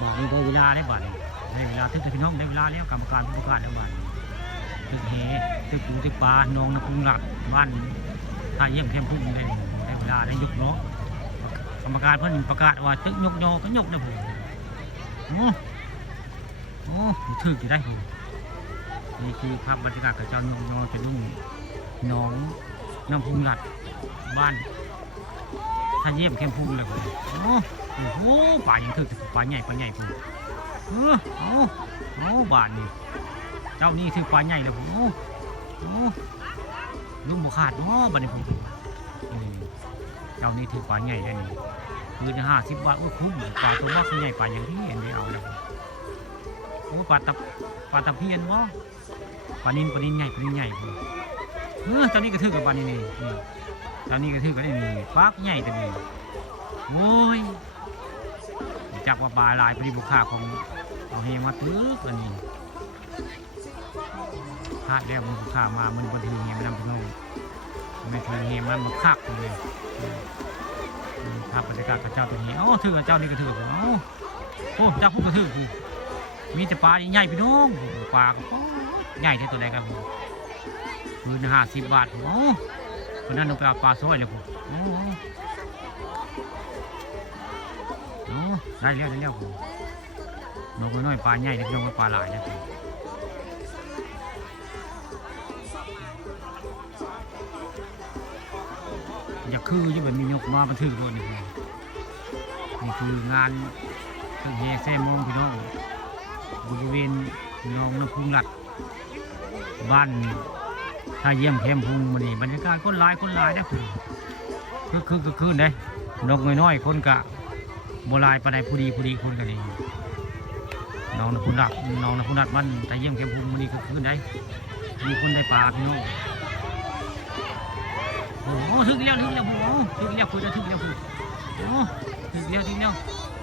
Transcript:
บอกมีได้เวลาได้บัดนี้ได้เวลาทึกพี่น้องได้เวลาแล้วกรรมการผู้การแล้วบัดนี้ทึกเฮทึกปูทึกปลาน้องนะพุงหลักบ้านท่าเยี่ยมเข้มพุ่งได้ได้เวลาได้ยกล้อกรรมการเพิ่นประกาศว่าตึกยกยอก็ยกนะผมโอ้โอ้ถึกอยู่ได้ผมนี่คือภาพบรรยากาศกับเจ้ายกยอจะนุ่งน้องน้ำพุงหลัดบ้านท่าเยี่ยมเข้มพุ่งเลยผมโอ้ โอ้โหป่ายังถึกป่าใหญ่ป่าใหญ่ผมเออโอ้โอ้บานนี่เจ้านี่ถือป่าใหญ่เลยผมโอ้โอ้ลุ่มบขาดเนาะบัดนี้ผมเจ้านี่ถือป่าใหญ่ได้นี่คืนห้าสิบบาทโอ้คุ้มป่าตัวมากใหญ่ป่าอย่างที่เห็นได้เอาเลยโอ้ปลาตะปลาตะเพียนวะปลานินปลานินใหญ่ปลานินใหญ่ผมเออเจ้านี่ก็ถือกับปลานินนี่นี่เจ้านี่ก็ถือกับไอ้นี่ปลาใหญ่แตัวนี้โอ้ย จับว่าปลาลายปริบุคาของเอาเฮมาตื้ออันนี้คาดแล้วมันบุคามามันบันทึงเฮมนำพี่น้องไม่ถึงเฮมันมาคักเลยภาพบรรยากาศกับเจ้าตัวนี้โอ้ถือกับเจ้านี่ก็ถือกับโอ้โอ้เจ้าพูดก็ถือกูมีแต่ปลาใหญ่ๆพี่น้องปลาก็ใหญ่ที่ตัวใดครับคืนห้าสิบบาทโอ้คนนั้นต้องไปเอาปลาสร้อยเลยผมโอ้โอ้ ได้แล้วได้แล้วผมนกน้อยปลาใหญ่เล็กน้อยปลาหลายนะอย่าคือที่แบบมีนกมาบันทึกด้วยนี่ครับนี่คืองานคือเฮแซมองพี่น้องบริเวณหน้องน้ำพุงหลัด บ้านท่าเยี่ยมเข้มพุงมันนี่บรรยากาศคนหลายคนหลายนะผมคือคือคือคืนเด้นกน้อยๆคนกะ บลายปานใดผู้ดีผู้ดีคุณกันเองน้องนะคุณรักน้องนะคุณรักมันแต่เยี่ยมเข้มพุงมันนี่คือขึ้นได้มีคุณได้ปลาพี่น้องโอ้ถึงแล้วถึงแล้วโอ้ถึงแล้วคุณจะถึงแล้วคุณโอ้ถึงแล้วถึงแล้ว